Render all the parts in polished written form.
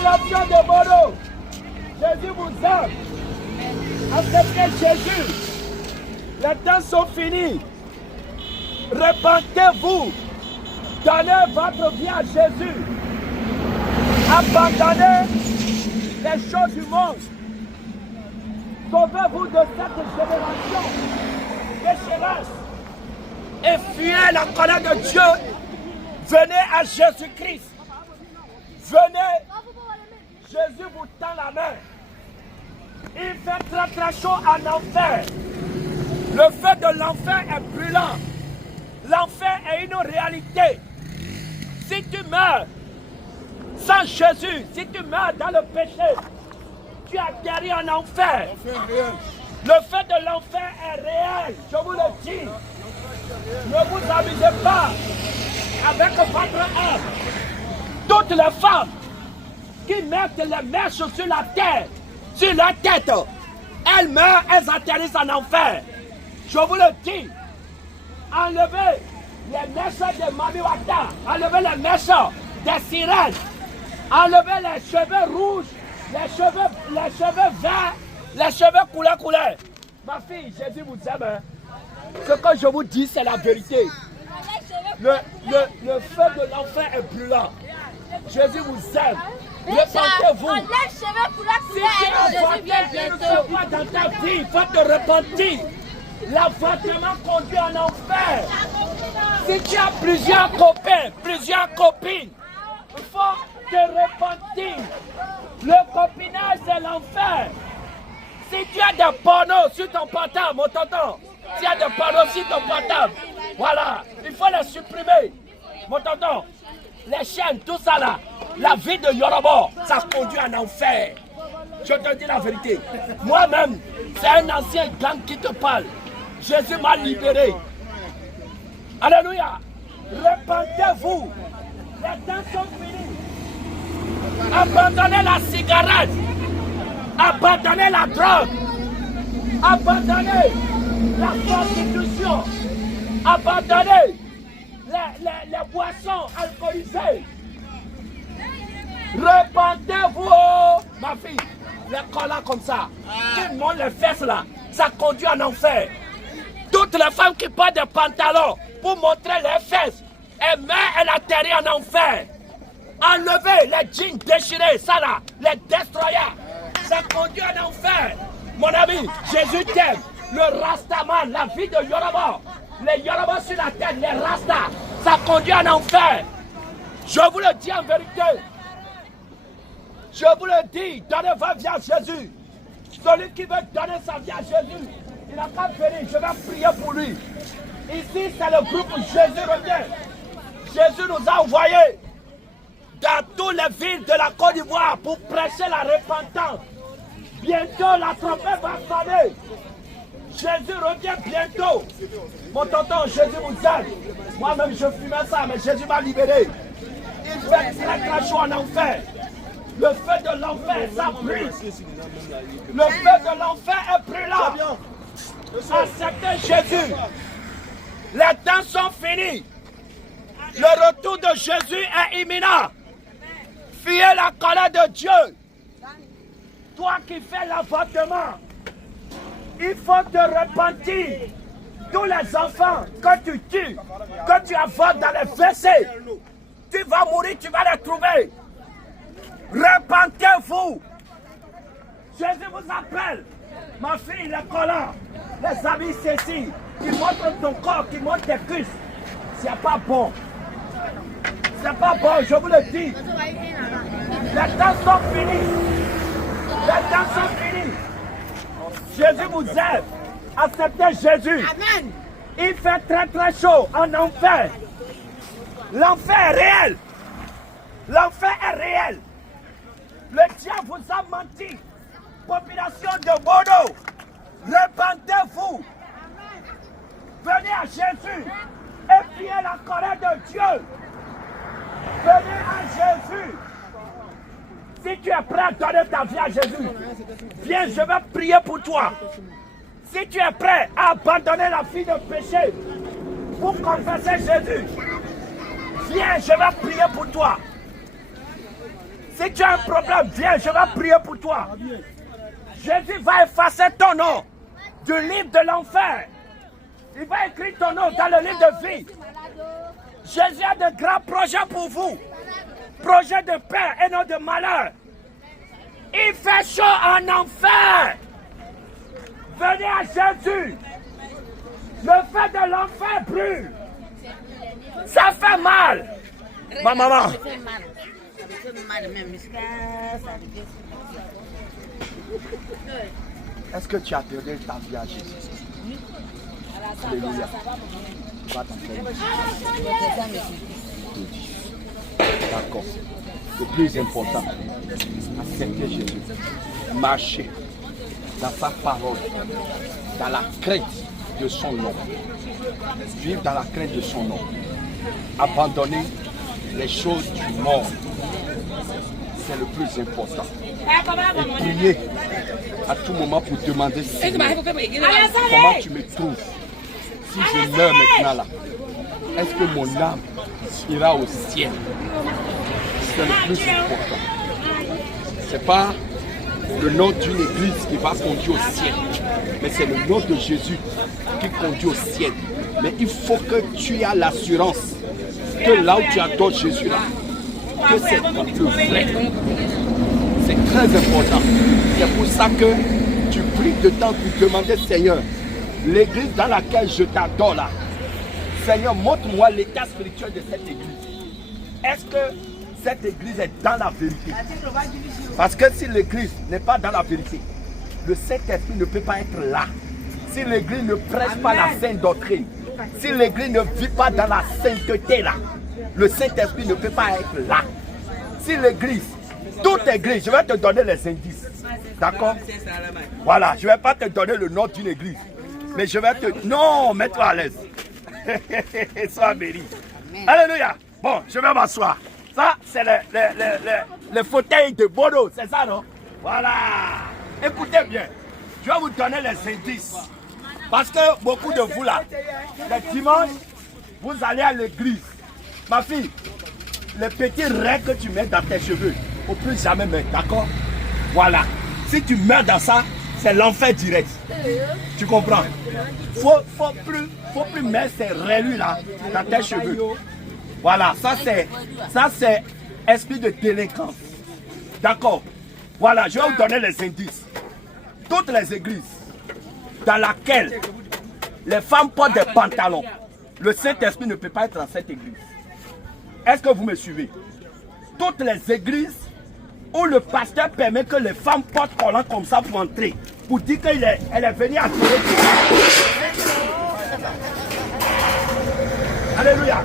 Population de Bordeaux, Jésus vous aime. Acceptez Jésus. Les temps sont finis. Repentez-vous. Donnez votre vie à Jésus. Abandonnez les choses du monde. Sauvez-vous de cette génération pécheresse. Et fuyez la colère de Dieu. Venez à Jésus-Christ. Venez. Jésus vous tend la main. Il fait très très chaud en enfer. Le feu de l'enfer est brûlant. L'enfer est une réalité. Si tu meurs sans Jésus, si tu meurs dans le péché, tu atterris en enfer. Le feu de l'enfer est réel, je vous le dis. Ne vous amusez pas avec votre âme. Toutes les femmes qui mettent les mèches sur la terre, sur la tête, elles meurent, elles atterrissent en enfer. Je vous le dis. Enlevez les mèches de Mamiwata, enlevez les mèches des sirènes, enlevez les cheveux rouges, les cheveux verts, les cheveux couleur. Ma fille, Jésus vous aime. Hein? Ce que je vous dis, c'est la vérité. Le feu de l'enfer est brûlant. Jésus vous aime. Repentez-vous. Si tu as avorté une fois dans ta vie, il faut te repentir. L'avortement conduit en enfer. Si tu as plusieurs copains, plusieurs copines, il faut te repentir. Le copinage, c'est l'enfer. Si tu as des pornos sur ton portable, mon tonton, s'il y a des pornos sur ton portable, voilà, il faut les supprimer. Mon tonton, les chaînes, tout ça là, la vie de Yoruba, ça conduit en enfer. Je te dis la vérité. Moi-même, c'est un ancien gang qui te parle. Jésus m'a libéré. Alléluia. Repentez-vous. Les temps sont finis. Abandonnez la cigarette. Abandonnez la drogue. Abandonnez la prostitution. Abandonnez les boissons alcoolisées. Repentez-vous, ma fille. Les collants comme ça, qui montent les fesses là, ça conduit en enfer. Toutes les femmes qui portent des pantalons pour montrer les fesses, elles meurent, elles atterrissent en enfer. Enlevez les jeans déchirés, ça là, les destroyers, ça conduit en enfer. Mon ami, Jésus t'aime. Le Rastaman, la vie de Yoruba, les Yoruba sur la tête, les Rastas, ça conduit en enfer. Je vous le dis en vérité. Je vous le dis, donnez votre vie à Jésus. Celui qui veut donner sa vie à Jésus, il n'a pas venir, je vais prier pour lui. Ici, c'est le groupe Jésus revient. Jésus nous a envoyés dans toutes les villes de la Côte d'Ivoire pour prêcher la repentance. Bientôt, la trompette va sonner. Jésus revient bientôt. Mon tonton, Jésus vous aime. Moi-même, je fumais ça, mais Jésus m'a libéré. Il fait très chaud en enfer. Le feu de l'enfer, ça brûle. Le feu de l'enfer est brûlant. Acceptez Jésus. Les temps sont finis. Le retour de Jésus est imminent. Fuyez la colère de Dieu. Toi qui fais l'avortement, il faut te repentir. Tous les enfants que tu tues, que tu avortes dans les WC, tu vas mourir, tu vas les trouver. Repentez-vous. Jésus vous appelle. Ma fille, les collants, les amis ceci, qui montrent ton corps, qui montrent tes cuisses. C'est pas bon. C'est pas bon, je vous le dis. Les temps sont finis. Les temps sont finis. Jésus vous aime. Acceptez Jésus. Amen. Il fait très très chaud en enfer. L'enfer est réel. L'enfer est réel. Le diable vous a menti. Population de Bordeaux, repentez-vous. Venez à Jésus et fuyez la colère de Dieu. Venez à Jésus. Si tu es prêt à donner ta vie à Jésus, viens, je vais prier pour toi. Si tu es prêt à abandonner la vie de péché pour confesser Jésus, viens, je vais prier pour toi. Si tu as un problème, viens, je vais prier pour toi. Jésus va effacer ton nom du livre de l'enfer. Il va écrire ton nom dans le livre de vie. Jésus a de grands projets pour vous. Projets de paix et non de malheur. Il fait chaud en enfer. Venez à Jésus. Le feu de l'enfer brûle. Ça fait mal. Ma maman. Est-ce que tu as donné ta vie à Jésus? Alléluia. Va D'accord. Le plus important, accepter Jésus. Marcher dans sa parole, dans la crainte de son nom. Vivre dans la crainte de son nom. Abandonner les choses du monde. C'est le plus important. Et prier à tout moment pour demander comment tu me trouves. Si je meurs maintenant là, est-ce que mon âme ira au ciel? C'est le plus important. C'est pas le nom d'une église qui va conduire au ciel, mais c'est le nom de Jésus qui conduit au ciel. Mais il faut que tu aies l'assurance que là où tu adores Jésus là, que c'est le vrai. C'est très important. C'est pour ça que tu pries de temps pour demander, Seigneur, l'église dans laquelle je t'adore là, Seigneur, montre-moi l'état spirituel de cette église. Est-ce que cette église est dans la vérité? Parce que si l'église n'est pas dans la vérité, le Saint-Esprit ne peut pas être là. Si l'église ne prêche pas la sainte doctrine, si l'église ne vit pas dans la sainteté là, le Saint-Esprit ne peut pas être là. Si l'église, toute église, je vais te donner les indices. D'accord? Voilà, je ne vais pas te donner le nom d'une église. Mais je vais te... Non, mets-toi à l'aise. Sois béni. Alléluia. Bon, je vais m'asseoir. Ça, c'est le fauteuil de Bono, c'est ça, non? Voilà. Écoutez bien. Je vais vous donner les indices. Parce que beaucoup de vous là, les dimanches, vous allez à l'église. Ma fille, les petits raies que tu mets dans tes cheveux, au plus jamais mettre, d'accord? Voilà. Si tu meurs dans ça, c'est l'enfer direct. Tu comprends? Faut plus mettre ces raies là dans tes cheveux. Voilà, ça c'est esprit de délinquance. D'accord? Voilà, je vais vous donner les indices. Toutes les églises dans lesquelles les femmes portent des pantalons, le Saint-Esprit ne peut pas être dans cette église. Est-ce que vous me suivez? Toutes les églises où le pasteur permet que les femmes portent collant comme ça pour entrer, pour dire qu'elle est venue attirer. Alléluia.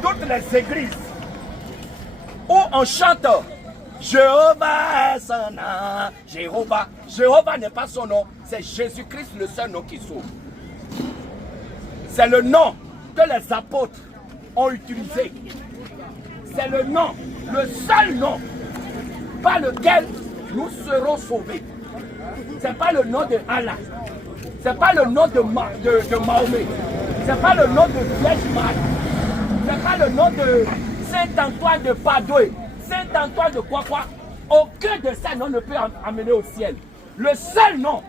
Toutes les églises où on chante Jéhovah est son nom, Jéhovah. Jéhovah n'est pas son nom, c'est Jésus-Christ le seul nom qui sauve. C'est le nom que les apôtres ont utilisé. C'est le nom, le seul nom par lequel nous serons sauvés. Ce n'est pas le nom de Allah. Ce n'est pas le nom de Mahomet. Ce n'est pas le nom de Vierge Marie. Ce n'est pas le nom de Saint-Antoine de Padoue. Saint-Antoine de quoi. Aucun de ces noms ne peut amener au ciel. Le seul nom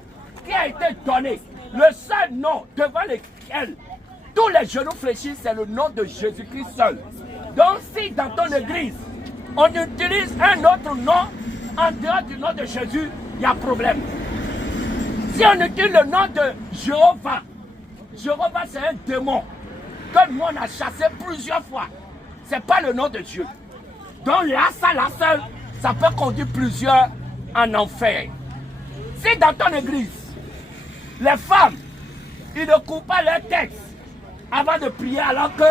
qui a été donné, le seul nom devant lequel tous les genoux fléchissent, c'est le nom de Jésus-Christ seul. Donc si dans ton église, on utilise un autre nom en dehors du nom de Jésus, il y a problème. Si on utilise le nom de Jéhovah, Jéhovah c'est un démon que nous on a chassé plusieurs fois. Ce n'est pas le nom de Dieu. Donc là, ça peut conduire plusieurs en enfer. Si dans ton église, les femmes, ils ne coupent pas leur texte avant de prier, alors que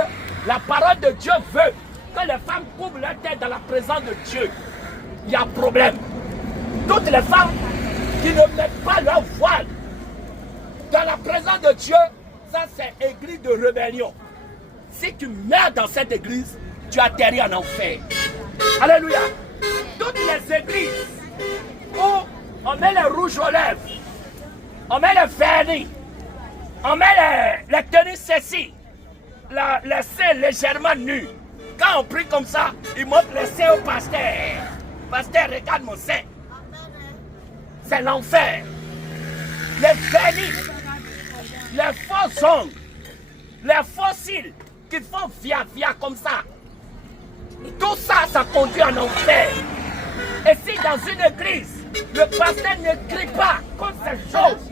la parole de Dieu veut que les femmes couvrent leur tête dans la présence de Dieu, il y a problème. Toutes les femmes qui ne mettent pas leur voile dans la présence de Dieu, ça c'est église de rébellion. Si tu meurs dans cette église, tu atterris en enfer. Alléluia. Toutes les églises où on met les rouges aux lèvres, on met les vernis, on met les tenues sessies, les seins légèrement nus. Quand on prie comme ça, ils montrent les seins au pasteur. Pasteur, regarde mon sein. C'est l'enfer. Les vernis, les faux ongles, les fossiles qui font via comme ça. Tout ça, ça conduit en enfer. Et si dans une église, le pasteur ne crie pas contre ces choses,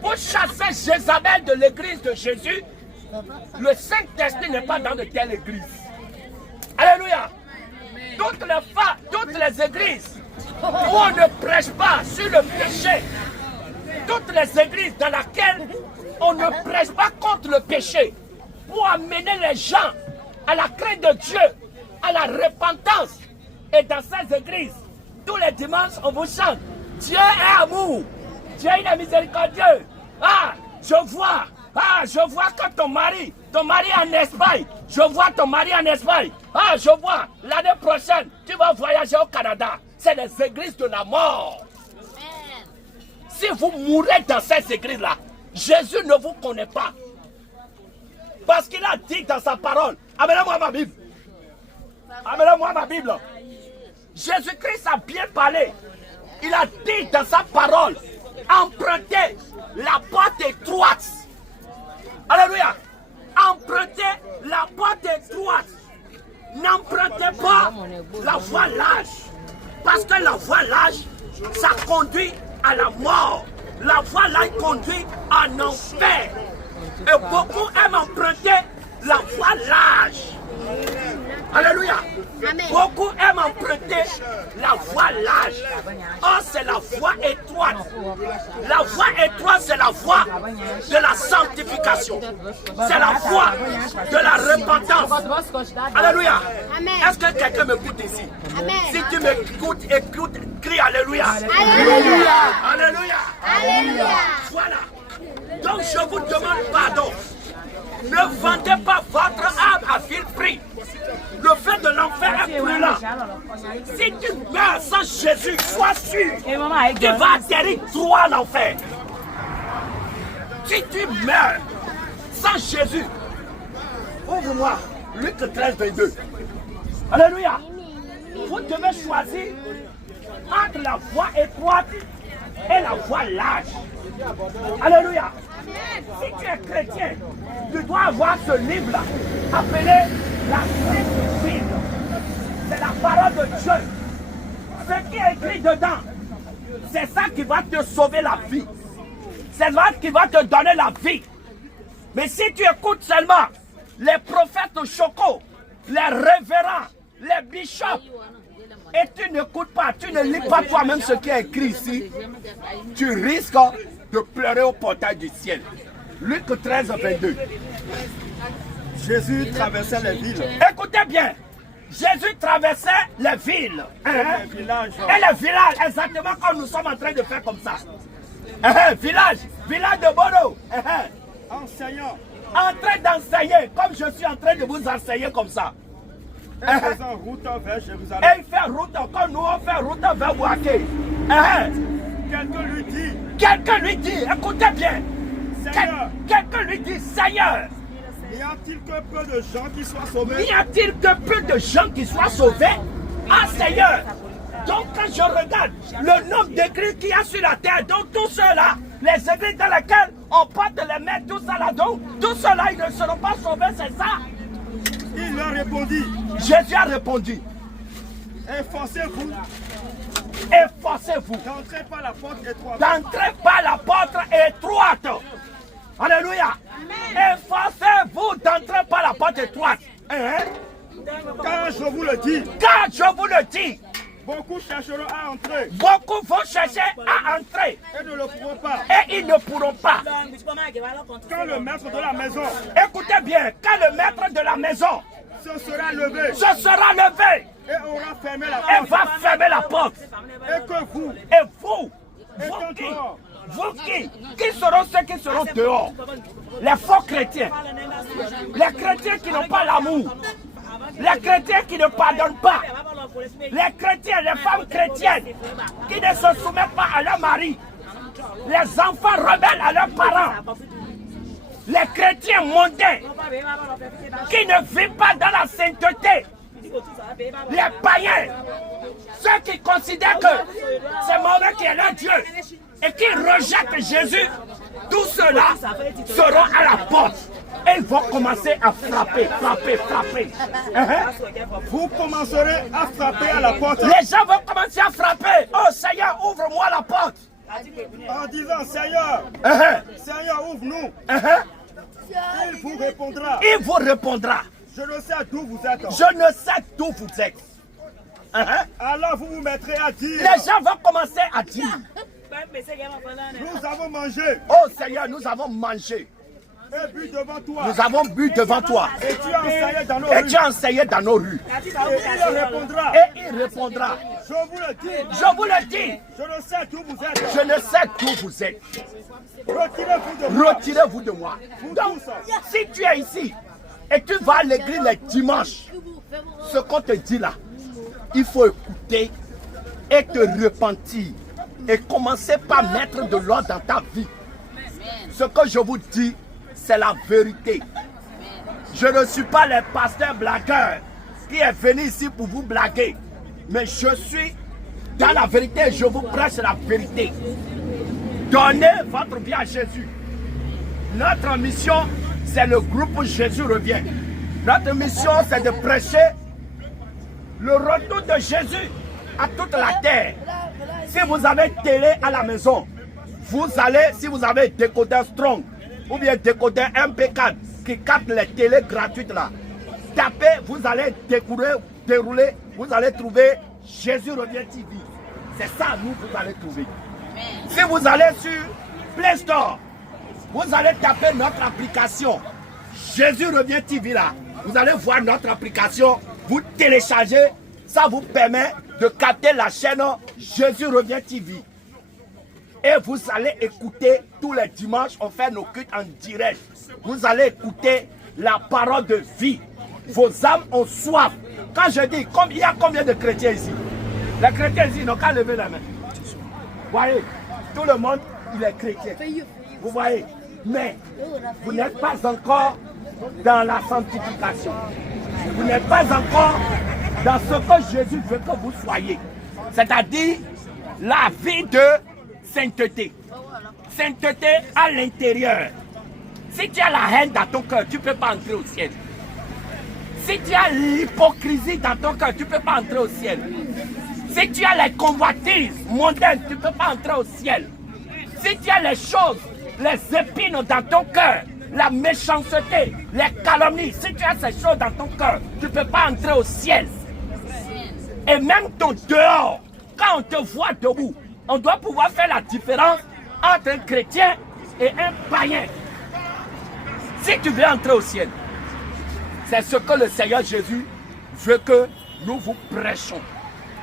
pour chasser Jézabel de l'église de Jésus, le Saint-Esprit n'est pas dans de telles églises. Alléluia. Toutes les églises où on ne prêche pas sur le péché, toutes les églises dans lesquelles on ne prêche pas contre le péché, pour amener les gens à la crainte de Dieu, à la repentance. Et dans ces églises, tous les dimanches, on vous chante Dieu est amour, Dieu est miséricordieux. Ah, je vois que ton mari est en Espagne. Je vois ton mari en Espagne. Ah, je vois, l'année prochaine, tu vas voyager au Canada. C'est les églises de la mort. Amen. Si vous mourrez dans ces églises-là, Jésus ne vous connaît pas. Parce qu'il a dit dans sa parole, amenez-moi ma Bible. Amenez-moi ma Bible. Jésus-Christ a bien parlé. Il a dit dans sa parole, empruntez la porte étroite. Alléluia. Empruntez la porte étroite. N'empruntez pas la voie large. Parce que la voie large, ça conduit à la mort. La voie large conduit en enfer. Et beaucoup aiment emprunter la voie large. Alléluia. Amen. Beaucoup aiment emprunter la voie large. Or, c'est la voie étroite. La voie étroite, c'est la voie de la sanctification. C'est la voie de la repentance. Alléluia. Est-ce que quelqu'un m'écoute ici? Amen. Si tu m'écoutes, écoute, crie Alléluia. Alléluia. Alléluia. Alléluia. Voilà. Donc, je vous demande pardon. Ne vendez pas votre âme à vil prix. Le fait de l'enfer est brûlant. Si tu meurs sans Jésus, sois sûr, tu vas atterrir droit en enfer. Si tu meurs sans Jésus, ouvre-moi Luc 13, 22. Alléluia. Vous devez choisir entre la voie étroite et la voie large. Alléluia. Si tu es chrétien, tu dois avoir ce livre-là, appelé la Sainte Bible. C'est la parole de Dieu. Ce qui est écrit dedans, c'est ça qui va te sauver la vie. C'est ça qui va te donner la vie. Mais si tu écoutes seulement les prophètes au choco, les révérends, les bishops, et tu n'écoutes pas, tu ne lis pas toi-même ce qui est écrit ici, tu risques de pleurer au portail du ciel. Luc 13, 22. Jésus traversait les villes. Écoutez bien. Jésus traversait les villes. Les villages. Et les villages, exactement comme nous sommes en train de faire comme ça. Village de Bono. Enseignant. En train d'enseigner, comme je suis en train de vous enseigner comme ça. Et faisant route vers Jérusalem. Et il fait route comme nous on fait route vers Boaké. Quelqu'un lui dit, écoutez bien. Quelqu'un lui dit, Seigneur. N'y a-t-il que peu de gens qui soient sauvés? N'y a-t-il que peu de gens qui soient sauvés? Ah Seigneur. Donc quand je regarde le nombre d'églises qu'il y a sur la terre, donc tout cela, les églises dans lesquelles on porte les mains, tout ça là, donc tout cela, ils ne seront pas sauvés, c'est ça? Il leur répondit. Jésus a répondu. Efforcez-vous. Efforcez-vous. D'entrer par la porte étroite. D'entrer par la porte étroite. Alléluia. Efforcez-vous d'entrer par la porte étroite. Car je vous le dis. Car je vous le dis. Beaucoup chercheront à entrer. Beaucoup vont chercher à entrer. Et ne le pourront pas. Et ils ne pourront pas. Quand le maître de la maison. Écoutez bien. Quand le maître de la maison. Se sera levé. Se sera levé. Et aura fermé la porte. Et va fermer la porte. Et que vous. Et vous. Vous qui? Vous qui seront ceux qui seront dehors? Les faux chrétiens. Les chrétiens qui n'ont pas l'amour. Les chrétiens qui ne pardonnent pas. Les chrétiens, les femmes chrétiennes qui ne se soumettent pas à leur mari. Les enfants rebelles à leurs parents. Les chrétiens mondains qui ne vivent pas dans la sainteté. Les païens Ceux qui considèrent que c'est mauvais qui est leur Dieu et qui rejettent Jésus, tous ceux-là seront à la porte. Et ils vont commencer à frapper. Vous commencerez à frapper à la porte. Les gens vont commencer à frapper. Oh Seigneur, ouvre-moi la porte. En disant, Seigneur, Seigneur, ouvre-nous. Il vous répondra. Il vous répondra. Je ne sais d'où vous êtes. Je ne sais d'où vous êtes. Alors vous vous mettrez à dire. Les gens vont commencer à dire. Nous avons mangé Oh Seigneur, nous avons mangé. et bu devant toi. Nous avons bu devant toi. Et tu as enseigné dans nos Et rues. tu as enseigné dans nos rues. Et il répondra. Et il répondra. Je vous le dis. Je vous le dis. Je ne sais d'où vous êtes. Je ne sais d'où vous êtes. Retirez-vous de moi. Retirez-vous de moi. Donc, si tu es ici et tu vas à l'église les dimanches, ce qu'on te dit là, il faut écouter et te repentir et commencer par mettre de l'ordre dans ta vie. Ce que je vous dis, c'est la vérité. Je ne suis pas le pasteur blagueur qui est venu ici pour vous blaguer, mais je suis dans la vérité et je vous prêche la vérité. Donnez votre vie à Jésus. Notre mission, c'est le groupe Jésus revient. Notre mission, c'est de prêcher le retour de Jésus à toute la terre. Si vous avez télé à la maison, vous allez, si vous avez décodeur Strong ou bien décodeur MP4 qui capte les télés gratuites là, tapez, vous allez dérouler, vous allez trouver Jésus revient TV. C'est ça, nous, vous allez trouver. Si vous allez sur Play Store, vous allez taper notre application Jésus revient TV là. Vous allez voir notre application, vous téléchargez, ça vous permet de capter la chaîne Jésus revient TV. Et vous allez écouter tous les dimanches, on fait nos cultes en direct. Vous allez écouter la parole de vie. Vos âmes ont soif. Quand je dis, il y a combien de chrétiens ici? Les chrétiens ici n'ont qu'à lever la main. Vous voyez, tout le monde, il est chrétien. Vous voyez, mais vous n'êtes pas encore dans la sanctification. Vous n'êtes pas encore dans ce que Jésus veut que vous soyez. C'est-à-dire la vie de sainteté. Sainteté à l'intérieur. Si tu as la haine dans ton cœur, tu ne peux pas entrer au ciel. Si tu as l'hypocrisie dans ton cœur, tu ne peux pas entrer au ciel. Si tu as les convoitises mondaines, tu ne peux pas entrer au ciel. Si tu as les choses, les épines dans ton cœur, la méchanceté, les calomnies, si tu as ces choses dans ton cœur, tu ne peux pas entrer au ciel. Et même ton dehors, quand on te voit debout, on doit pouvoir faire la différence entre un chrétien et un païen. Si tu veux entrer au ciel, c'est ce que le Seigneur Jésus veut que nous vous prêchons.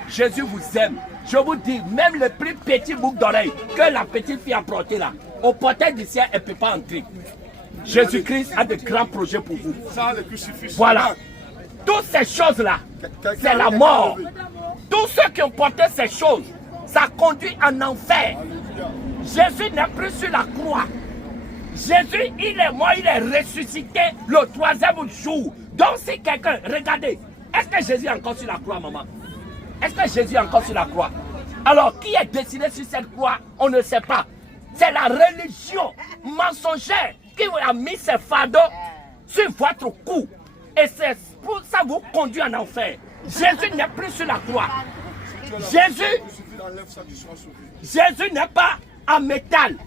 Jésus vous aime. Je vous dis, même le plus petit bouc d'oreille que la petite fille a porté là, au portail du ciel, elle ne peut pas entrer. Jésus-Christ a de grands projets pour vous. Voilà. Toutes ces choses-là, c'est la mort. Tous ceux qui ont porté ces choses, ça conduit en enfer. Jésus n'est plus sur la croix. Jésus, il est mort, il est ressuscité le troisième jour. Donc si quelqu'un, regardez, est-ce que Jésus est encore sur la croix, maman? Est-ce que Jésus est encore sur la croix? Alors, qui est destiné sur cette croix? On ne sait pas. C'est la religion mensongère qui a mis ses fardeaux sur votre cou. Et c'est pour ça que vous conduit en enfer. Jésus n'est plus sur la croix. Jésus n'est pas en métal.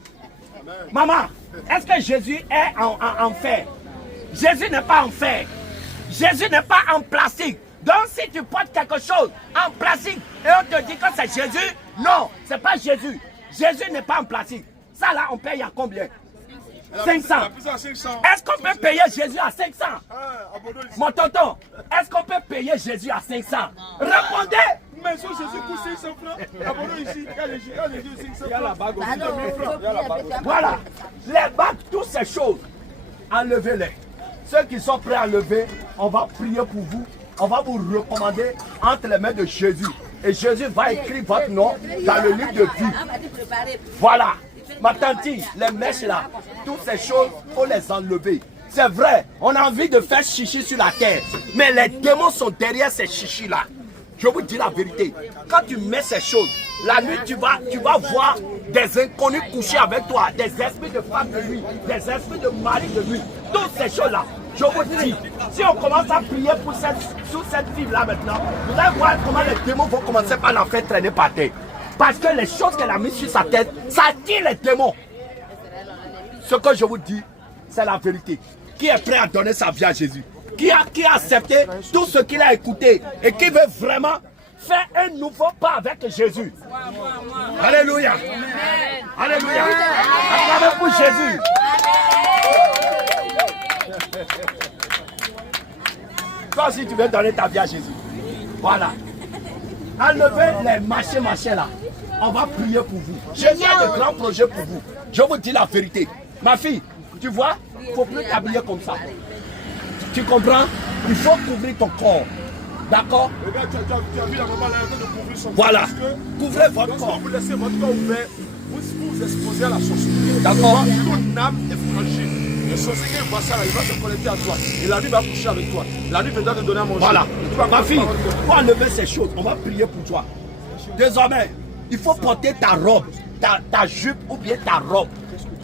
Maman, est-ce que Jésus est en fer? Jésus n'est pas en fer. Jésus n'est pas en plastique. Donc si tu portes quelque chose en plastique et on te dit que c'est Jésus, non, c'est pas Jésus. Jésus n'est pas en plastique. Ça là, on paye à combien? 500. Est-ce qu'on peut payer Jésus à 500? Mon tonton, est-ce qu'on peut payer Jésus à 500? Répondez! Mais sur Jésus coûte 500 francs. Abonnons ici. Il y a la bague aussi. Voilà. Les bagues, toutes ces choses, enlevez-les. Ceux qui sont prêts à lever, on va prier pour vous. On va vous recommander entre les mains de Jésus. Et Jésus va écrire votre nom dans le livre de vie. Voilà. Ma tante, les mèches là, toutes ces choses, il faut les enlever. C'est vrai, on a envie de faire chichi sur la terre. Mais les démons sont derrière ces chichis là. Je vous dis la vérité. Quand tu mets ces choses, la nuit, tu vas voir des inconnus coucher avec toi, des esprits de femme de nuit, des esprits de mari de nuit. Toutes ces choses-là, je vous dis, si on commence à prier sur cette fille-là maintenant, vous allez voir comment les démons vont commencer par la faire traîner par terre. Parce que les choses qu'elle a mises sur sa tête, ça attire les démons. Ce que je vous dis, c'est la vérité. Qui est prêt à donner sa vie à Jésus? Qui a accepté tout ce qu'il a écouté et qui veut vraiment faire un nouveau pas avec Jésus? Alléluia. Alléluia. Acclamez pour Jésus. Toi aussi tu veux donner ta vie à Jésus. Voilà. Enlevez les machins là. On va prier pour vous. Jésus a de grands projets pour vous. Je vous dis la vérité. Ma fille, tu vois, il ne faut plus t'habiller comme ça. Tu comprends? Il faut couvrir ton corps. D'accord? Regarde, tu as vu la maman là, elle de couvrir son corps. Voilà. Couvrez votre corps. Vous laissez votre corps ouvert, vous exposez à la sorcellerie. D'accord? Ton âme est fragile. Le sorcier voit ça là, il va se connecter à toi. Et la nuit va coucher avec toi. La nuit viendra te donner à manger. Voilà. Ma fille, pour enlever ces choses, on va prier pour toi. Désormais, il faut porter ta robe, ta jupe ou bien ta robe.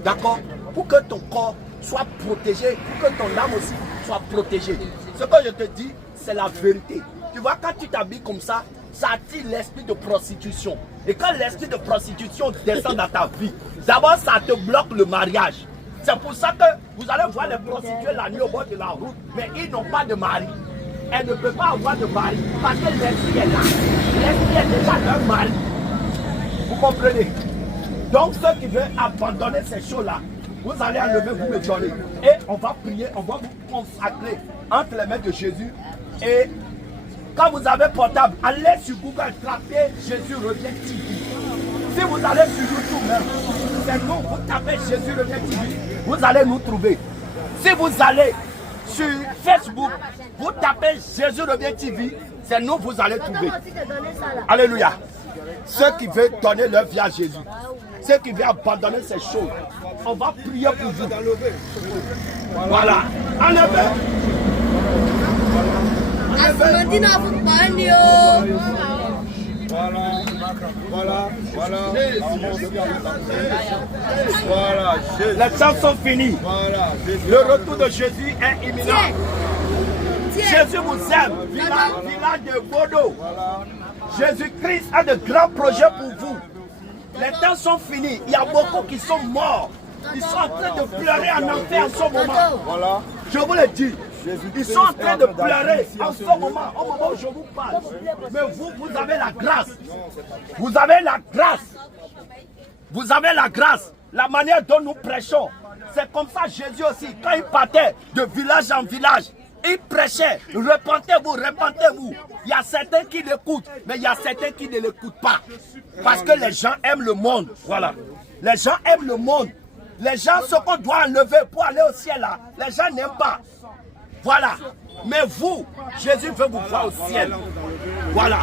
D'accord? Pour que ton corps soit protégé, pour que ton âme aussi soit protégée. Ce que je te dis, c'est la vérité. Tu vois, quand tu t'habilles comme ça, ça attire l'esprit de prostitution. Et quand l'esprit de prostitution descend dans ta vie, d'abord ça te bloque le mariage. C'est pour ça que vous allez voir les prostituées la nuit au bord de la route, mais ils n'ont pas de mari. Elles ne peuvent pas avoir de mari parce que l'esprit est là. L'esprit est déjà leur mari. Vous comprenez? Donc ceux qui veulent abandonner ces choses-là, vous allez enlever, vous me donnez. Et on va prier, on va vous consacrer entre les mains de Jésus. Et quand vous avez portable, allez sur Google, tapez Jésus revient TV. Si vous allez sur YouTube même, c'est nous, vous tapez Jésus revient TV, vous allez nous trouver. Si vous allez sur Facebook, vous tapez Jésus revient TV, c'est nous, vous allez trouver. Alléluia. Ceux qui veulent donner leur vie à Jésus, ceux qui veulent abandonner ces choses, on va prier pour vous. Voilà. Enlevez. Voilà. Les temps sont finis. Le retour de Jésus est imminent. Jésus vous aime. Village de Bordeaux. Jésus-Christ a de grands projets pour vous. Les temps sont finis. Il y a beaucoup qui sont morts. Ils sont en train de pleurer en enfer en ce moment. Voilà. Je vous le dis. Ils sont en train de pleurer en ce moment, au moment où je vous parle. Mais vous, vous avez la grâce. Vous avez la grâce. Vous avez la grâce. La manière dont nous prêchons, c'est comme ça Jésus aussi, quand il partait de village en village, il prêchait, repentez-vous, repentez-vous. Il y a certains qui l'écoutent, mais il y a certains qui ne l'écoutent pas. Parce que les gens aiment le monde. Voilà. Les gens aiment le monde. Les gens, ce qu'on doit enlever pour aller au ciel, là, les gens n'aiment pas. Voilà. Mais vous, Jésus veut vous voir au ciel. Voilà.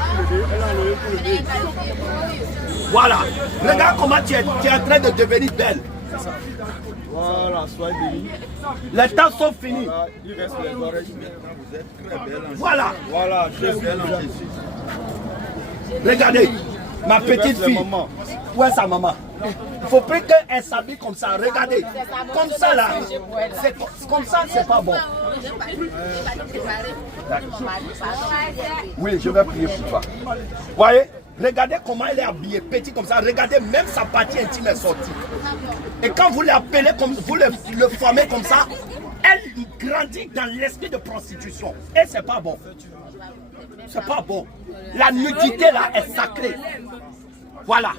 Voilà. Regarde comment tu es en train de devenir belle. Voilà, soyez bénis. Les temps sont finis. Voilà, il reste les oreilles, mais vous êtes très belle. Voilà. Voilà, Jésus. Regardez, ma petite fille. Où est sa maman? Il faut plus qu'elle s'habille comme ça. Regardez. Comme ça là. Comme ça, c'est pas bon. Oui, je vais prier pour toi. Voyez? Regardez comment elle est habillée, petit comme ça. Regardez, même sa partie intime est sortie. Et quand vous l'appelez comme vous le formez comme ça, elle grandit dans l'esprit de prostitution. Et c'est pas bon. C'est pas bon. La nudité là est sacrée. Voilà.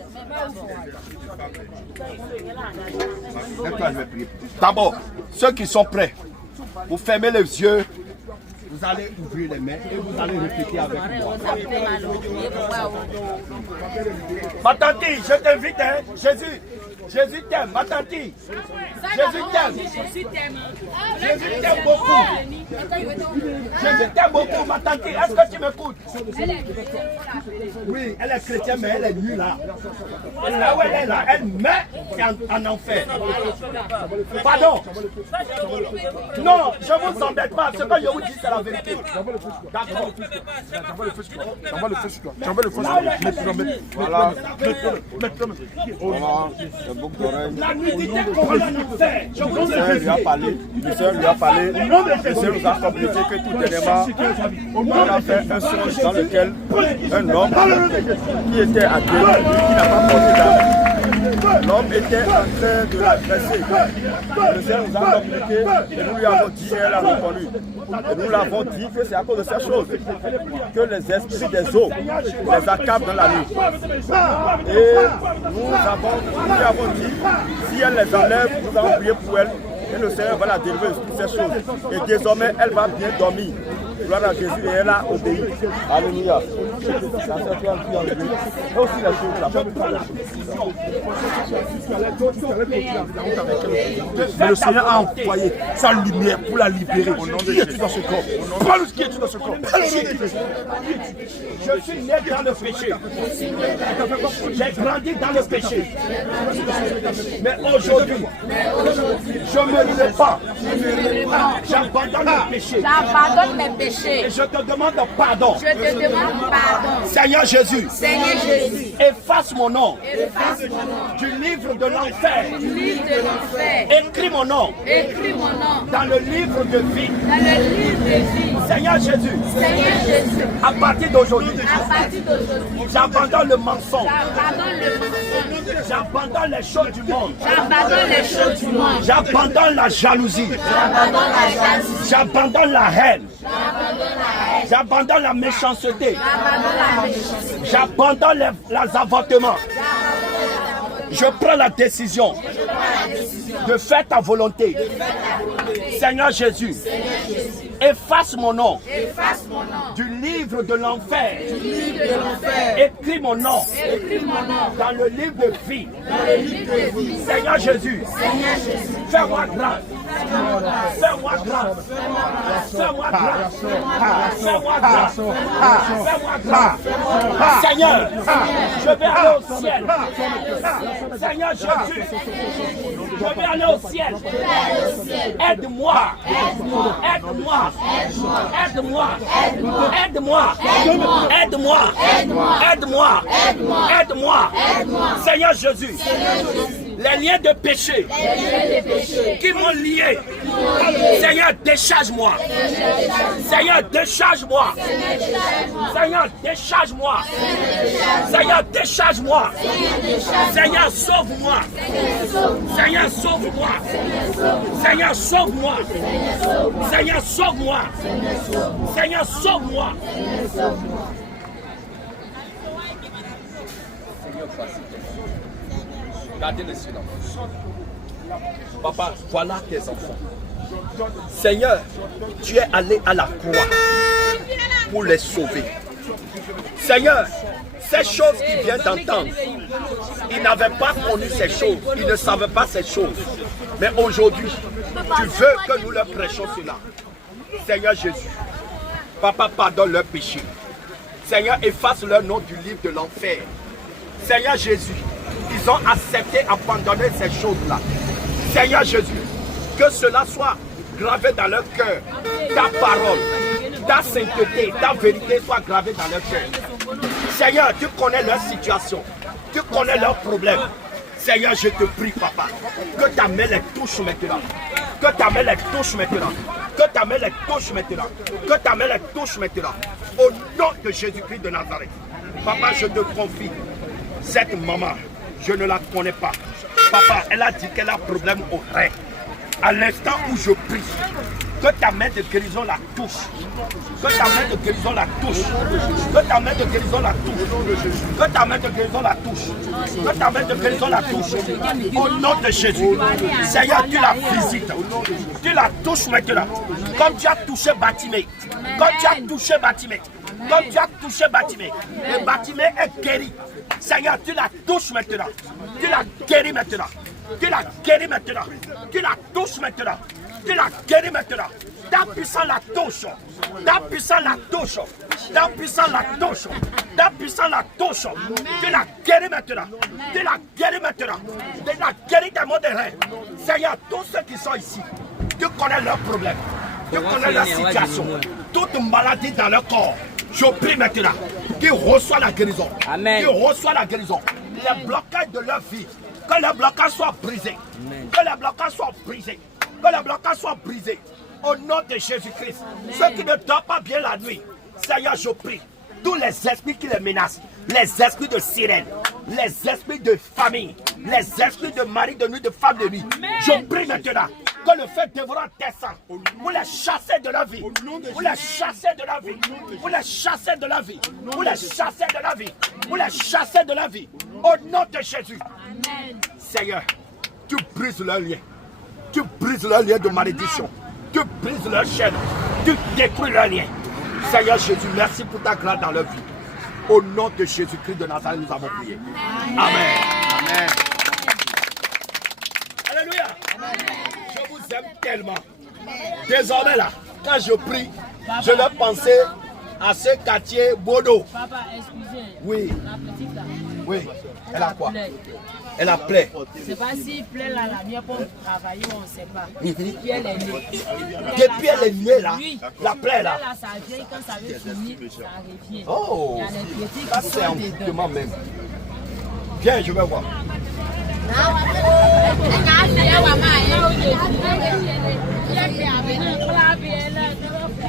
D'abord, ceux qui sont prêts, vous fermez les yeux, vous allez ouvrir les mains et vous allez répéter avec moi. Ma tante, je t'invite, hein, Jésus, Jésus t'aime, ma tante. Jésus t'aime. Jésus t'aime beaucoup. Jésus t'aime beaucoup, ma tante. Est-ce que tu m'écoutes? Oui, elle est chrétienne, mais elle est nulle là. Là où elle est là, elle met en enfer. Pardon. Non, je ne vous embête pas. Ce que je vous dis, c'est la vérité. D'accord. J'envoie le feu sur toi. J'envoie le feu sur toi. Voilà. Voilà. La nudité qu'on va nous faire. Je vous dis la vérité. Le Seigneur lui a parlé. Le Seigneur nous a communiqué que tout dernièrement, on a fait un songe dans lequel un homme qui était à Dieu, qui n'a pas porté d'âme, l'homme était en train de l'agresser. Le Seigneur nous a communiqué et nous lui avons dit, elle a répondu. Et nous l'avons dit que c'est à cause de ces choses que les esprits des eaux les accablent dans la nuit. Et nous lui avons dit, si elle les enlève, nous allons prier pour elle. Et le Seigneur va la délivrer de toutes ces choses. Et désormais, elle va bien dormir. Gloire à Jésus et elle a obéi. Alléluia. Et aussi la mais le Seigneur a envoyé sa lumière pour la libérer. Qui es-tu dans ce corps? Parle-nous qui es-tu dans ce corps? Je suis né dans le péché. J'ai grandi dans le péché. Mais aujourd'hui, je ne me répands. J'abandonne le péché. J'abandonne mes péchés. Et je te demande pardon. Je te demande pardon. Seigneur Jésus. Seigneur Jésus. Efface mon nom. Efface mon nom. Du livre de l'enfer. Du livre de l'enfer. Écris mon nom. Écris mon nom. Dans le livre de vie. Dans le livre de vie. Seigneur Jésus. Seigneur Jésus. À partir d'aujourd'hui. À partir d'aujourd'hui. J'abandonne le mensonge. J'abandonne le mensonge. J'abandonne les choses du monde. J'abandonne les choses du monde. J'abandonne la jalousie. J'abandonne la jalousie. J'abandonne la haine. J'abandonne la haine. J'abandonne la méchanceté. J'abandonne la méchanceté. J'abandonne les avortements. Je prends la décision de faire ta volonté. Seigneur Jésus, efface mon nom du livre de l'enfer. Écris mon nom dans le livre de vie. Seigneur Jésus, fais-moi grâce. Fais-moi grâce. Fais-moi grâce. Fais-moi grâce. Fais-moi grâce. Seigneur, je vais aller au ciel. Seigneur Jésus, je vais aller au ciel. Aide-moi. Aide-moi. Aide-moi. Aide-moi. Aide-moi. Aide-moi. Aide-moi. Seigneur Jésus, les liens de péché qui m'ont lié. Seigneur, décharge-moi. Seigneur, décharge-moi. Seigneur, décharge-moi. Seigneur, décharge-moi. Seigneur, sauve-moi. Seigneur, sauve-moi. Seigneur, sauve-moi. Seigneur, sauve-moi. Seigneur, sauve-moi. Gardez le silence. Papa, voilà tes enfants. Seigneur, tu es allé à la croix pour les sauver. Seigneur, ces choses qu'ils viennent d'entendre, ils n'avaient pas connu ces choses, ils ne savaient pas ces choses. Mais aujourd'hui, tu veux que nous leur prêchions cela. Seigneur Jésus, Papa, pardonne leurs péchés. Seigneur, efface leur nom du livre de l'enfer. Seigneur Jésus, ils ont accepté, abandonner ces choses-là. Seigneur Jésus, que cela soit gravé dans leur cœur. Ta parole, ta sainteté, ta vérité soit gravée dans leur cœur. Seigneur, tu connais leur situation, tu connais leurs problèmes. Seigneur, je te prie, Papa, que ta main les touche maintenant. Que ta main les touche maintenant. Que ta main les touche maintenant. Que ta main les touche maintenant. Au nom de Jésus-Christ de Nazareth. Papa, je te confie. Cette maman, je ne la connais pas. Papa, elle a dit qu'elle a un problème au rein. À l'instant où je prie, que ta main de guérison la touche. Que ta main de guérison la touche. Que ta main de guérison la touche. Que ta main de guérison la touche. Que ta main de guérison la touche. Au nom de Jésus. Seigneur, tu la visites. Tu la touches maintenant. Comme tu as touché Batimée. Comme tu as touché Batimée. Comme tu as touché Batimé, le Batimé est guéri. Seigneur, tu la touches maintenant. Tu la guéris maintenant. Tu la guéris maintenant. Tu la touches maintenant. Tu la guéris maintenant. Ta puissance la touche. Ta puissance la touche. Ta puissance la touche. Ta puissance la touche. Tu la guéris maintenant. Tu la guéris maintenant. Tu la guéris des maux de reins. Seigneur, tous ceux qui sont ici, tu connais leurs problèmes. Tu connais leur situation. Toute maladie dans leur corps. Je prie maintenant qu'ils reçoivent la guérison. Amen. Qu'ils reçoivent la guérison. Les blocages de leur vie. Que les blocages soient brisés. Que les blocages soient brisés. Que les blocages soient brisés. Au nom de Jésus-Christ. Ceux qui ne dorment pas bien la nuit. Seigneur, je prie. Tous les esprits qui les menacent. Les esprits de sirène. Les esprits de famille. Les esprits de mari de nuit, de femme de nuit. Je prie maintenant que le feu dévorant descend. Vous les chassez de la vie. Vous les chassez de la vie. Vous les chassez de la vie. Vous les chassez de la vie. Vous les chassez de la vie. Au nom de Jésus. Seigneur, tu brises leurs liens. Tu brises leurs liens de malédiction. Tu brises leurs chaînes. Tu détruis leurs liens. Seigneur Jésus, merci pour ta grâce dans leur vie. Au nom de Jésus-Christ de Nazareth, nous avons prié. Amen. Amen. Alléluia. Je vous aime tellement. Désormais là, quand je prie, je vais penser à ce quartier Bodo. Papa, excusez. Oui. La petite là. Oui. Elle a quoi? plaie. Elle a plaie. Je ne sais pas s'il plaît là, la mienne pour travailler, on ne sait pas. Depuis elle est née. Depuis elle est née là, Oui. la plaie là. Là, ça vient, quand ça veut finir, ça revient. Oh, Il y a les petits ça qui c'est sont un dedans. mouvement même. Viens, je vais voir.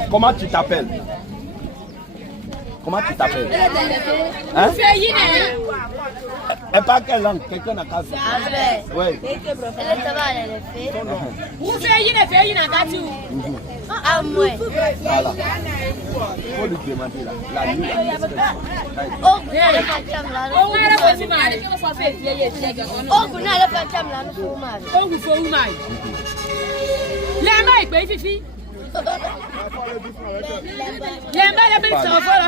Comment tu t'appelles? Comment tu t'appelles? Hein? Elle parle quelle langue? Quelqu'un n'a qu'à faire. Oui. Voilà. Il faut lui demander là. La nuit.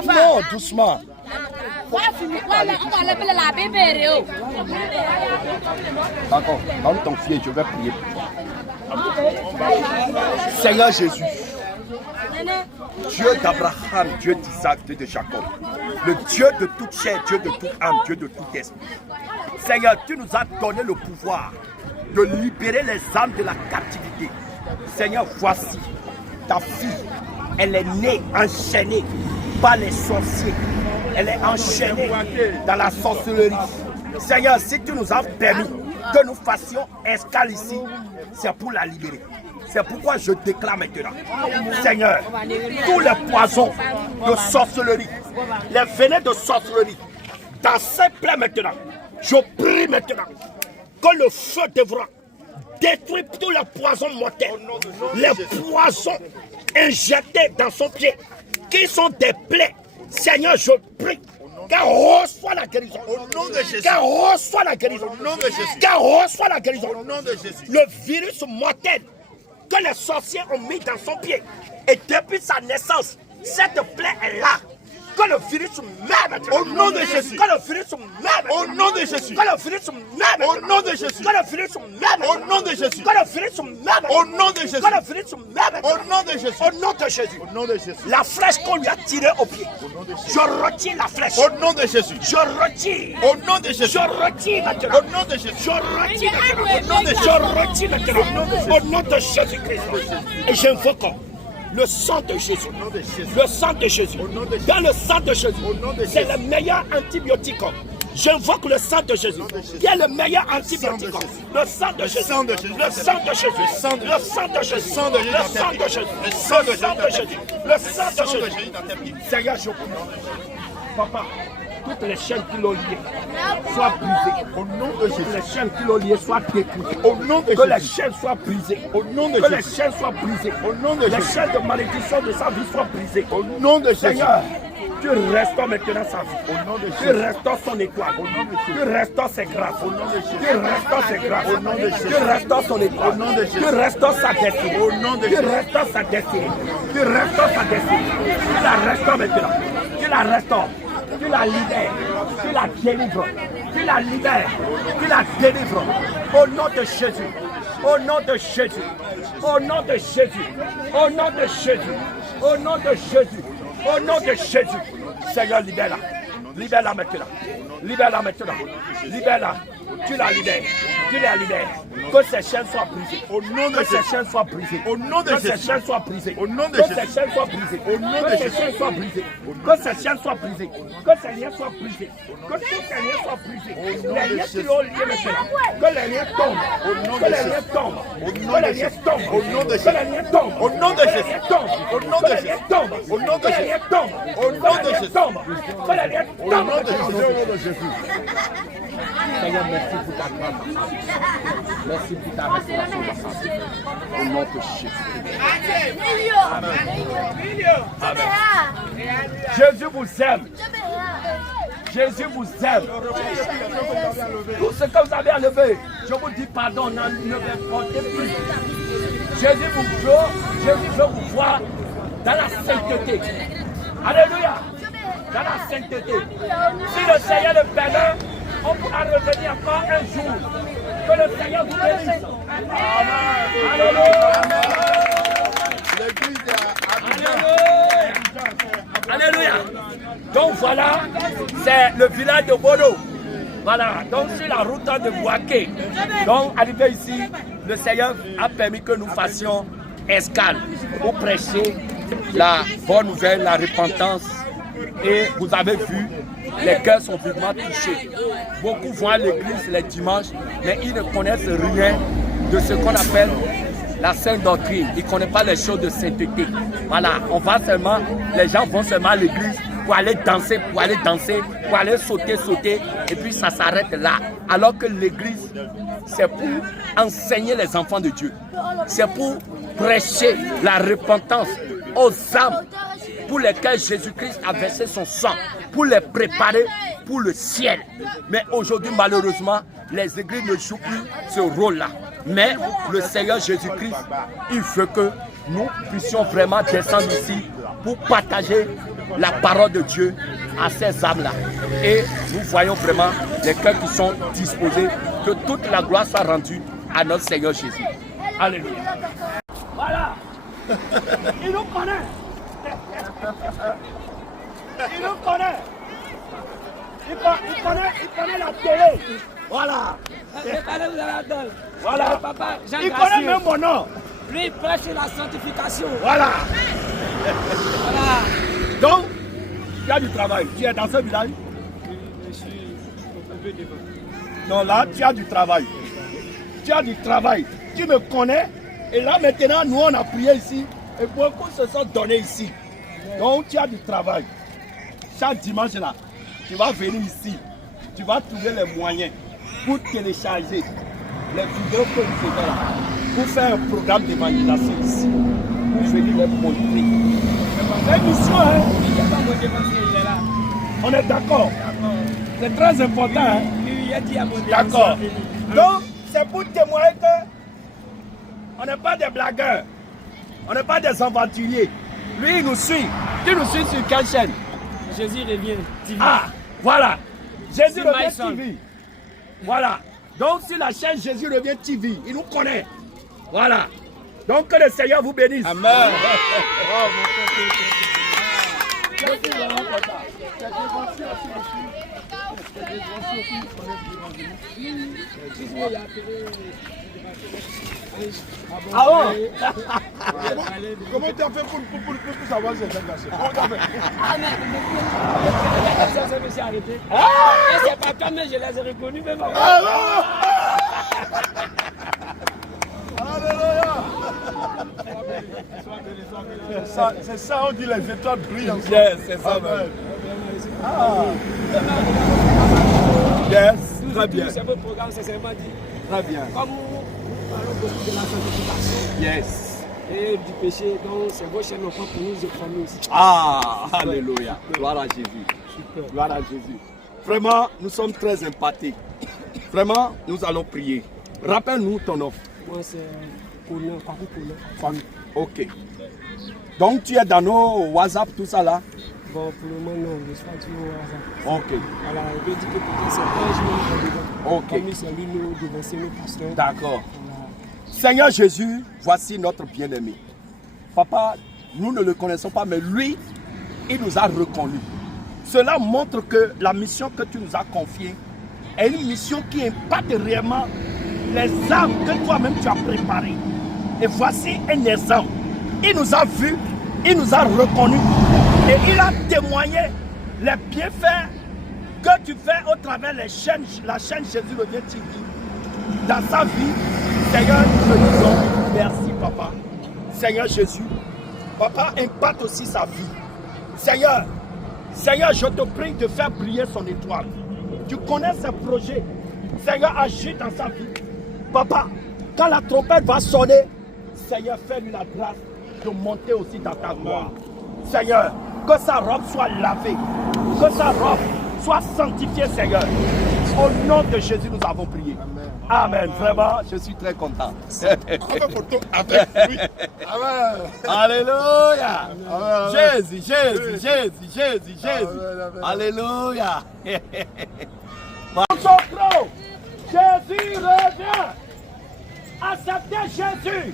Non, doucement. D'accord. Donne ton fier, je vais prier. Seigneur Jésus, Dieu d'Abraham, Dieu d'Isaac, Dieu de Jacob, le Dieu de toute chair, Dieu de toute âme, Dieu de tout esprit. Seigneur, tu nous as donné le pouvoir de libérer les âmes de la captivité. Seigneur, voici ta fille, elle est née enchaînée par les sorciers. Elle est enchaînée dans la sorcellerie. Seigneur, si tu nous as permis que nous fassions escale ici, c'est pour la libérer. C'est pourquoi je déclare maintenant, Seigneur, tous les poisons de sorcellerie, les venins de sorcellerie, dans ces plaies maintenant, je prie maintenant que le feu devra détruire tous les poisons mortels, les poisons injectés dans son pied, qui sont des plaies. Seigneur, je prie qu'elle reçoit la guérison. Au nom de Jésus. Qu'elle reçoit la guérison. Au nom de Jésus. Qu'elle reçoit la guérison. Au nom de Jésus. Le virus mortel que les sorciers ont mis dans son pied. Et depuis sa naissance, cette plaie est là. Que le virus meurt. Au nom de Jésus. Que le virus meurt. Au nom de Jésus. Que le virus meurt. Au nom de Jésus. Que le virus meurt. Au nom de Jésus. Que le virus meurt. Au nom de Jésus. Que le virus meurt. Au nom de Jésus. Au nom de Jésus. Au nom de Jésus. La flèche qu'on lui a tirée au pied. Je retire la flèche. Au nom de Jésus. Je retire. Au nom de Jésus. Je retire maintenant. Au nom de Jésus. Je retire maintenant. Je retire maintenant. Au nom de Jésus-Christ. Et j'invoque le sang de Jésus. Le sang de Jésus. Dans le sang de Jésus. C'est le meilleur antibiotique. J'invoque le sang de Jésus. Qui est le meilleur antibiotique? Le sang de Jésus. Le sang de Jésus. Le sang de Jésus. Le sang de Jésus. Le sang de Jésus. Le sang de Jésus. Le sang de Jésus. Le sang de Jésus. Seigneur, je prie. Papa, toutes les chaînes qui l'ont lié soient brisées. Au nom de Jésus. Les chaînes qui l'ont lié soient détruites. Au nom de Jésus. Que les chaînes soient brisées. Au nom de Jésus. Que les chaînes soient brisées. Au nom de Jésus. Les chaînes de malédiction de sa vie soient brisées. Au nom de Jésus. Seigneur, tu restaures maintenant sa vie. Au nom de Jésus. Tu restaures son étoile. Au nom de Jésus. Tu restaures ses grâces. Au nom de Jésus. Tu restaures ses grâces. Au nom de Jésus. Tu restaures son étoile. Au nom de Jésus. Tu restaures sa destinée. Au nom de Jésus. Tu restaures sa destinée. Tu restaures sa destinée. Tu la restaures maintenant. la restaures, tu la libères, tu la délivres, tu la libères, tu la délivres. Au nom de Jésus, au nom de Jésus, au nom de Jésus, au nom de Jésus, au nom de Jésus, au nom de Jésus. Seigneur, libère-la. Libère-la maintenant. Libère-la maintenant. Libère-la. Tu la libères. Tu la libères. Que ces chaînes soient brisées. Au nom de que ces chaînes soient brisées. Au nom de que ces Jésus. chaînes soient brisées. Au nom de que Jésus. ces chaînes soient brisées. Au nom que de ces Jésus. chaînes soient brisées. Que ces chaînes soient brisées. Que ces liens soient brisés. Que tous ces liens soient brisés. Au nom Les de liens Jésus. qui l'ont lié maintenant. Que les liens tombent. Au nom Que de les Jésus. liens tombent. Au nom Que de les liens Jésus. tombent. Au nom de Que Jésus. les liens tombent. Au nom de Que les Jésus. liens tombent. Au nom Que de les Jésus. liens tombent. Au nom de Que les Jésus. liens tombent. Au nom Que de les liens Jésus. tombent. Que les liens Au tombent. nom de Jésus. Seigneur, merci pour ta grâce. Merci pour ta restauration. Au nom de Jésus. Jésus vous aime. Jésus vous aime. Tout ce que vous avez enlevé, je vous dis pardon, ne répondez plus. Jésus veut vous voir dans la sainteté. Alléluia. Dans la sainteté. Si le Seigneur le permet, on pourra revenir encore un jour. Que le Seigneur vous bénisse. Amen. Alléluia. Alléluia. Donc voilà, c'est le village de Bodo. Voilà, donc sur la route de Bouaké. Donc arrivé ici, le Seigneur a permis que nous fassions escale pour prêcher la bonne nouvelle, la repentance. Et vous avez vu, les cœurs sont vivement touchés. Beaucoup vont à l'église les dimanches, mais ils ne connaissent rien de ce qu'on appelle la sainte doctrine. Ils ne connaissent pas les choses de sainteté. Voilà, on va seulement, les gens vont seulement à l'église pour aller danser, pour aller sauter, et puis ça s'arrête là. Alors que l'église, c'est pour enseigner les enfants de Dieu. C'est pour prêcher la repentance aux âmes pour lesquelles Jésus-Christ a versé son sang, pour les préparer pour le ciel. Mais aujourd'hui, malheureusement, les églises ne jouent plus ce rôle-là. Mais le Seigneur Jésus-Christ, il veut que nous puissions vraiment descendre ici pour partager la parole de Dieu à ces âmes-là. Et nous voyons vraiment les cœurs qui sont disposés, que toute la gloire soit rendue à notre Seigneur Jésus. Alléluia. Voilà. Il nous connaît. Il nous connaît. Il connaît la télé. Voilà. Voilà. Papa, Jean Il connaît même mon nom. Lui, il prêche la sanctification. Voilà. Voilà. Donc, tu as du travail. Tu es dans ce village? Je suis un peu devant. Non, là, tu as du travail. Tu as du travail. Tu me connais. Et là, maintenant, nous, on a prié ici. Et beaucoup se sont donnés ici. Donc, tu as du travail. Chaque dimanche, là, tu vas venir ici. Tu vas trouver les moyens pour télécharger les vidéos que nous faisons là. Pour faire un programme d'évangélisation ici. Pour venir les montrer. C'est une mission, hein? Il n'y a pas mon défenseur, il est là. On est d'accord. C'est très important, hein? Il a dit à mon D'accord. Donc, c'est pour témoigner que on n'est pas des blagueurs. On n'est pas des aventuriers. Lui, il nous suit. Tu nous suis sur quelle chaîne? Jésus revient. TV. Ah, voilà. Jésus C'est revient Myson. TV. Voilà. Donc, sur la chaîne Jésus revient TV, il nous connaît. Voilà. Donc, que le Seigneur vous bénisse. Amen. Ah bon? Comment tu as fait pour savoir ces gens cachés? Comment tu as fait? Ça me s'est arrêté. Et c'est pas toi, mais je les ai reconnus. Même C'est ça, on dit les étoiles brillent ensemble. Yes, c'est ça. Amen. Yes, très bien. C'est votre programme, c'est seulement dit. Très bien. Comme nous parlons beaucoup de la sanctification Yes. et du péché, donc c'est vos chaînes enfants pour nous informer aussi. Ah, alléluia. Gloire à Jésus. Gloire à Jésus. Vraiment, nous sommes très empathiques. Vraiment, nous allons prier. Rappelle-nous ton offre. Moi, c'est Konan, Kwaku Konan. Ok. Donc, tu es dans nos WhatsApp, tout ça là? Bon, pour le moment, non, je ne suis pas du au hasard. Ok. Voilà, il veut dire que peut-être c'est un jour devant. Ok. Comme c'est lui, nous devons, c'est nous pasteurs. D'accord. Voilà. Seigneur Jésus, voici notre bien-aimé. Papa, nous ne le connaissons pas, mais lui, il nous a reconnus. Cela montre que la mission que tu nous as confiée est une mission qui impacte réellement les âmes que toi-même tu as préparées. Et voici un exemple. Il nous a vus, il nous a reconnus et il a témoigné les bienfaits que tu fais au travers la chaîne Jésus revient TV. Dans sa vie, Seigneur, nous te disons merci, Papa. Seigneur Jésus, Papa impacte aussi sa vie. Seigneur, je te prie de faire briller son étoile. Tu connais ses projets. Seigneur, agis dans sa vie. Papa, quand la trompette va sonner, Seigneur, fais-lui la grâce de monter aussi dans ta gloire. Seigneur, que sa robe soit lavée, que sa robe soit sanctifiée, Seigneur. Au nom de Jésus, nous avons prié. Amen. Vraiment, je suis très content. Photo avec lui. Amen. Alléluia. Amen. Jésus. Amen. Alléluia. Jésus revient. Acceptez Jésus.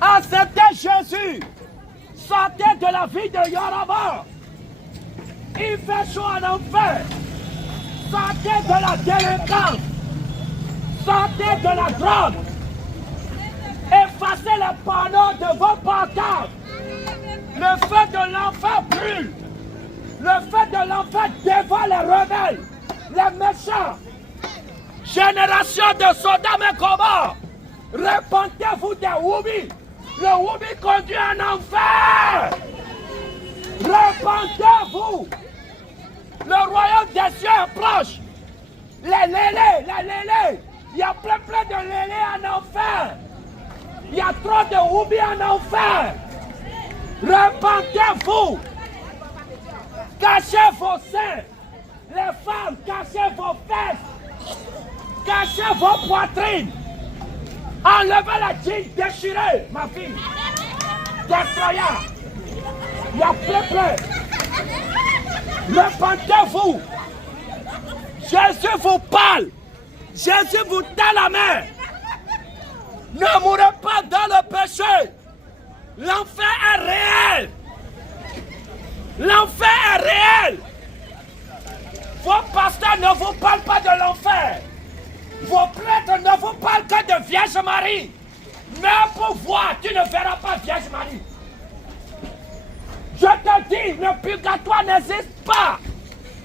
Acceptez Jésus. Sortez de la vie de Yoraba. Il fait chaud en enfer. Sortez de la délinquance. Sortez de la drogue. Effacez les panneaux de vos portables. Le feu de l'enfer brûle. Le feu de l'enfer dévore les rebelles, les méchants. Génération de Sodome et Gomorrhe. Répentez-vous des Woubi. Le Woubi conduit en enfer. Répentez-vous. Le royaume des cieux est proche. Les lélés. Il y a plein de lélés en enfer. Il y a trop de Woubi en enfer. Répentez-vous. Cachez vos seins. Les femmes, cachez vos fesses. Cachez vos poitrines. Enlevez la jean déchirée, ma fille. Destroyer. Il y a plein. Repentez-vous. Jésus vous parle. Jésus vous tend la main. Ne mourrez pas dans le péché. L'enfer est réel. L'enfer est réel. Vos pasteurs ne vous parlent pas de l'enfer. Vos prêtres ne vous parlent que de Vierge Marie. Mais pour voir, tu ne verras pas Vierge Marie. Je te dis, le purgatoire n'existe pas.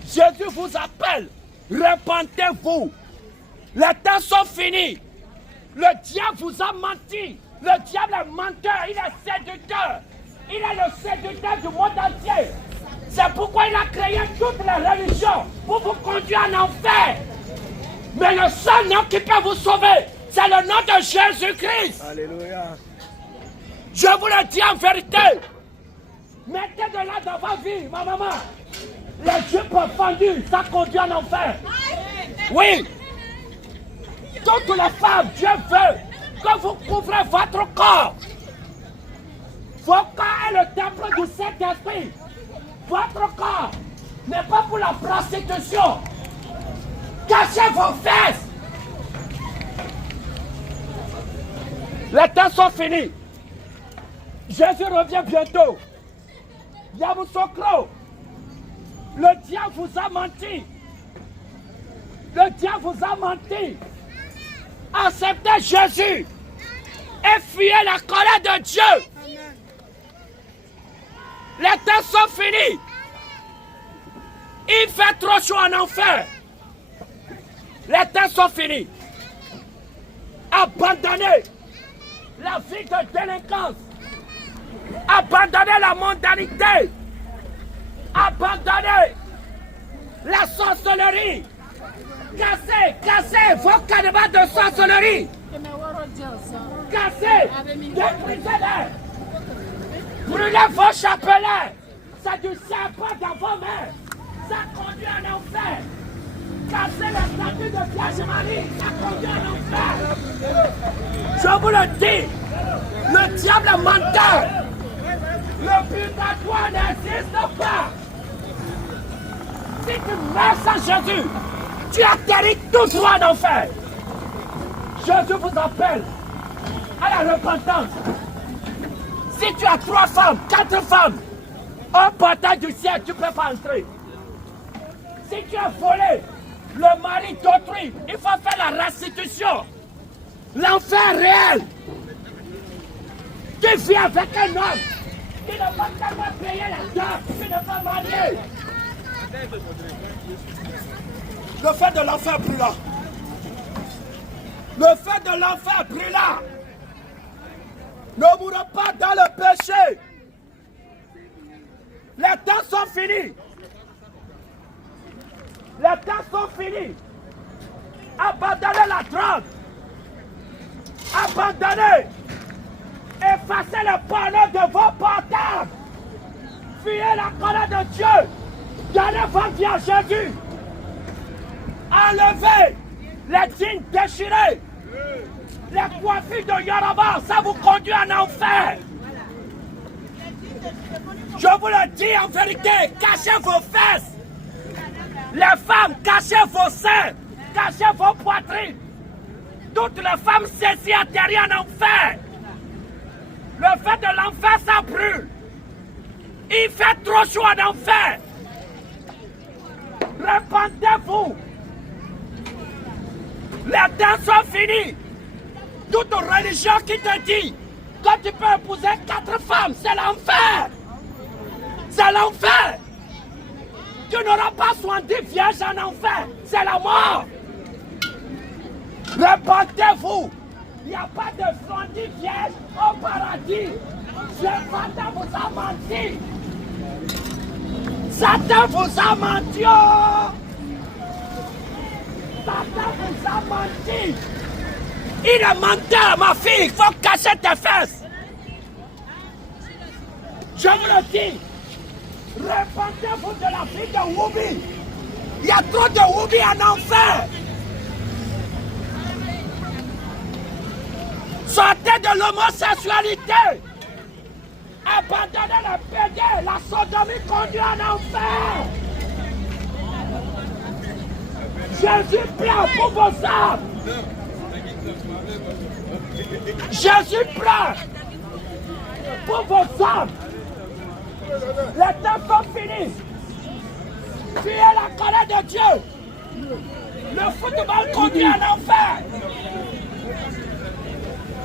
Jésus vous appelle. Repentez-vous. Les temps sont finis. Le diable vous a menti. Le diable est menteur, il est séducteur. Il est le séducteur du monde entier. C'est pourquoi il a créé toutes les religions pour vous conduire en enfer. Mais le seul nom qui peut vous sauver, c'est le nom de Jésus-Christ. Alléluia. Je vous le dis en vérité. Mettez de là dans votre vie, ma maman. Les jupes fendues, ça conduit en enfer. Oui. Toutes les femmes, Dieu veut que vous couvrez votre corps. Votre corps est le temple du Saint-Esprit. Votre corps n'est pas pour la prostitution. Cachez vos fesses. Les temps sont finis. Jésus revient bientôt. Yamoussoukro. Le diable vous a menti. Le diable vous a menti. Acceptez Jésus et fuyez la colère de Dieu. Les temps sont finis. Il fait trop chaud en enfer. Les temps sont finis. Abandonnez la vie de délinquance. Abandonnez la mondanité. Abandonnez la sorcellerie. Cassez vos canevas de sorcellerie. Cassez, détruisez-les. Brûlez vos chapelets. C'est du serpent dans vos mains. Ça conduit en enfer. Cassez la statue de Vierge Marie. Ça conduit en enfer. Je vous le dis. Le diable est menteur. Le purgatoire n'existe pas. Si tu meurs sans Jésus, tu atterris tout droit en enfer. Jésus vous appelle à la repentance. Si tu as 3 femmes, 4 femmes, au portail du ciel, tu ne peux pas entrer. Si tu as volé le mari d'autrui, il faut faire la restitution. L'enfer réel. Tu vis avec un homme qui ne va tellement payer la dot, qui ne va marier. Le feu de l'enfer brûlant. Le feu de l'enfer brûlant. Ne mourrez pas dans le péché. Les temps sont finis. Les temps sont finis. Abandonnez la drogue. Abandonnez. Effacez le panneau de vos portables. Fuyez la colère de Dieu. Donnez votre vie à Jésus. Enlevez les jeans déchirés. Les coiffures de Yoruba, ça vous conduit en enfer. Je vous le dis en vérité, cachez vos fesses. Les femmes, cachez vos seins, cachez vos poitrines. Toutes les femmes saisies atterrissent en enfer. Le feu de l'enfer, ça brûle. Il fait trop chaud en enfer. Repentez-vous. Les temps sont finis. Toute religion qui te dit que tu peux épouser 4 femmes, c'est l'enfer. C'est l'enfer. Tu n'auras pas 70 vierges en enfer. C'est la mort. Repentez-vous. Il n'y a pas de 70 vierges au paradis. Satan vous a menti. Satan vous a menti. Oh. Satan vous a menti. Il est menteur, ma fille. Il faut cacher tes fesses. Je vous le dis. Repentez-vous de la vie de Woubi. Il y a trop de Woubi en enfer. Sortez de l'homosexualité. Abandonnez le pédé. La sodomie conduit en enfer. Jésus pleure pour vos âmes. Jésus pleure pour vos âmes. Les temps sont finis. Fuyez la colère de Dieu. Le football conduit en enfer.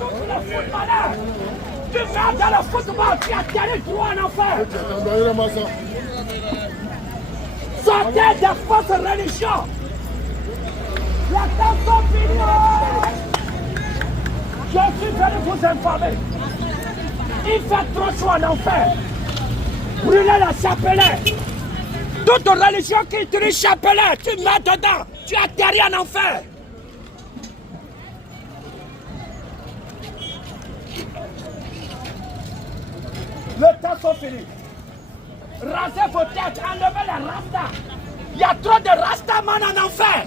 Tous les footballeurs, tu vas dans le football, tu atterris droit en enfer. Sortez des fausses religions. Les temps sont finis. Je suis venu vous informer. Il fait trop chaud en enfer. Brûlez le chapelet. Toute religion qui utilise chapelet, tu mets dedans. Tu atterris en enfer. Le temps sont finis. Rasez vos têtes, enlevez les rastas. Il y a trop de rastaman en enfer.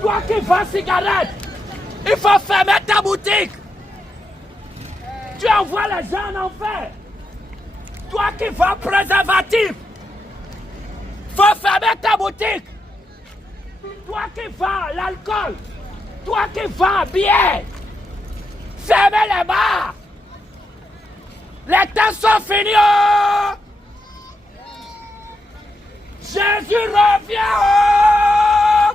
Toi qui vends cigarettes, il faut fermer ta boutique. Tu envoies les gens en enfer. Toi qui vends préservatif, il faut fermer ta boutique. Toi qui vends l'alcool, toi qui vends bière, fermez les bars. Les temps sont finis. Oh. Jésus revient. Oh.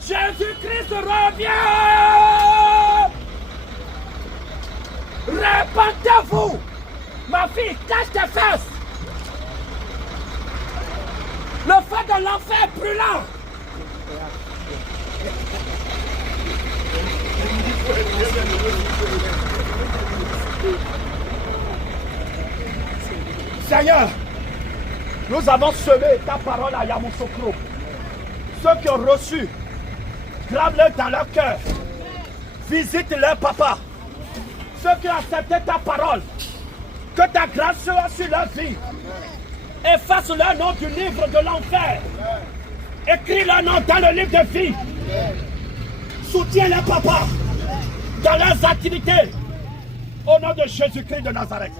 Jésus-Christ revient. Repentez-vous. Ma fille, cache tes fesses. Le feu de l'enfer est brûlant. Seigneur, nous avons semé ta parole à Yamoussoukro. Ceux qui ont reçu, grave-le dans leur cœur. Visite leur papa. Ceux qui ont accepté ta parole, que ta grâce soit sur leur vie. Efface leur nom du livre de l'enfer. Écris leur nom dans le livre de vie. Soutiens leur papa dans activités au nom de Jésus-Christ de Nazareth.